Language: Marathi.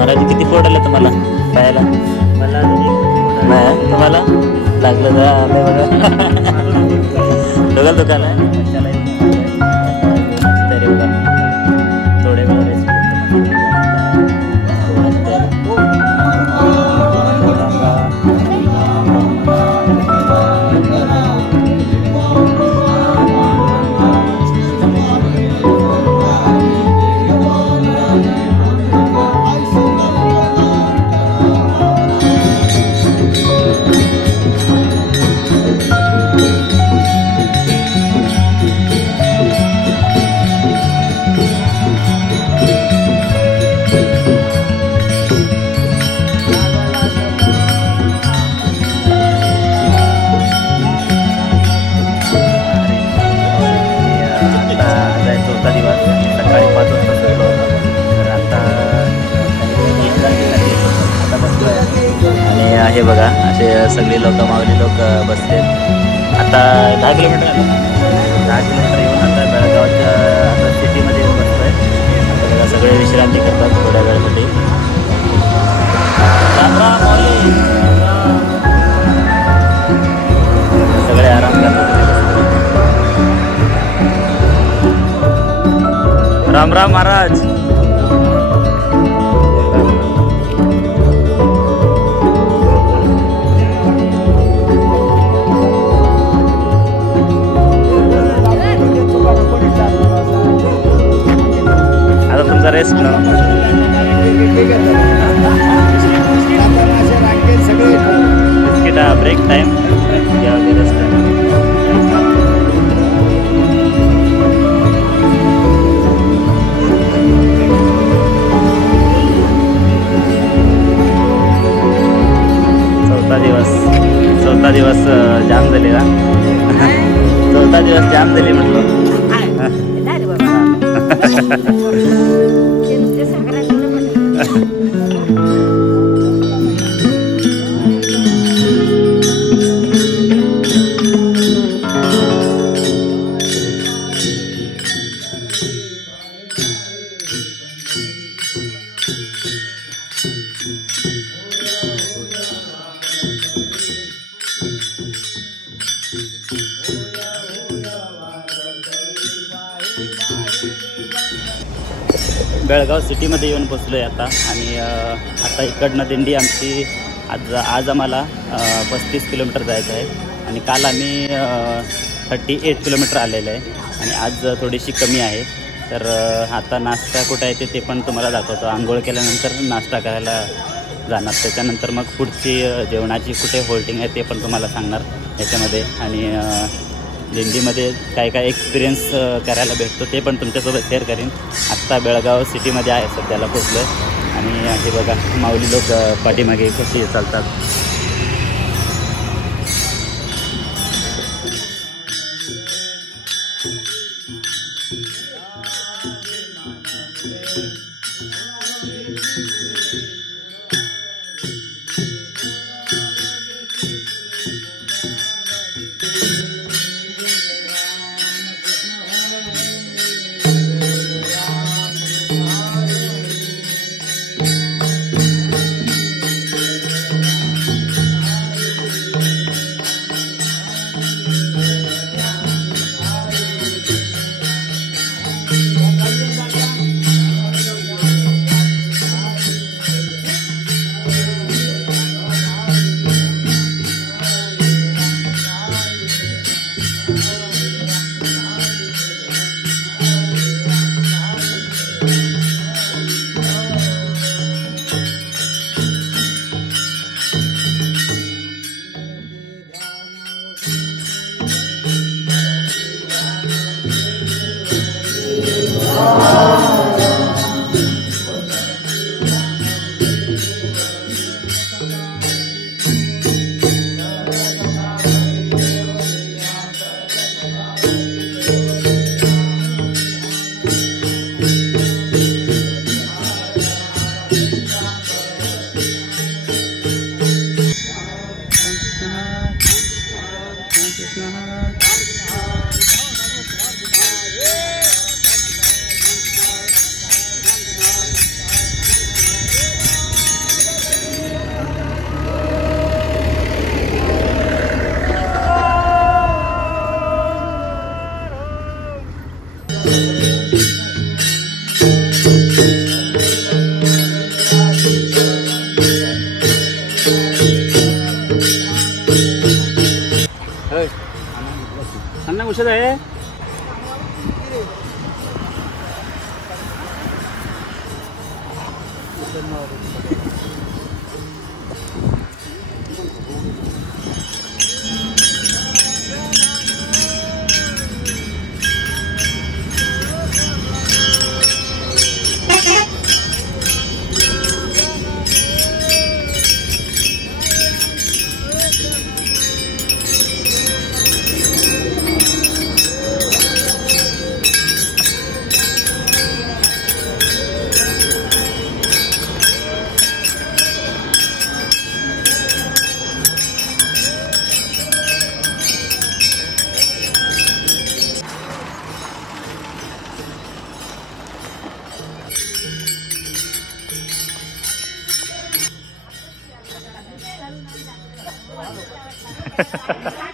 महाराज किती फोड आले तुम्हाला पायाला? मला नाही तुम्हाला लागलं का? आलं बघा डोक्याला दुकान आहे तरी बघा थोडे वेळ रेस्ट हे बघा असे सगळे लोक माऊली लोक बसले आता 10 किलोमीटर येऊन आता बेळगावच्या आता सिटीमध्ये येऊन बसलो आहे. आता सगळे विश्रांती करतात थोड्या वेळासाठी. सगळे आराम करतात. Ram Ram Maharaj. Rest biscuit break time rest. चौथा दिवस जाम झालेला. चौथा दिवस जाम झाली म्हटलं. बेळगाव सिटीमध्ये येऊन पोचलो आहे आता. आणि आता इकडनं दिंडी आमची आज आम्हाला 35 किलोमीटर जायचं आहे. आणि काल आम्ही 38 किलोमीटर आलेलं आहे. आणि आज थोडीशी कमी आहे. तर आता नाश्ता कुठं आहे ते पण तुम्हाला दाखवतो. आंघोळ केल्यानंतर नाश्ता करायला जाणार. त्याच्यानंतर मग पुढची जेवणाची कुठे होल्डिंग आहे ते पण तुम्हाला सांगणार याच्यामध्ये. आणि दिंडीमध्ये काय काय एक्सपिरियन्स करायला भेटतो ते पण तुमच्यासोबत शेअर करीन. आत्ता बेळगाव सिटीमध्ये आहे सध्याला पोचलो आहे. आणि हे बघा माऊली लोक पाठीमागे कशी चालतात. औषध आहे. Ha ha ha.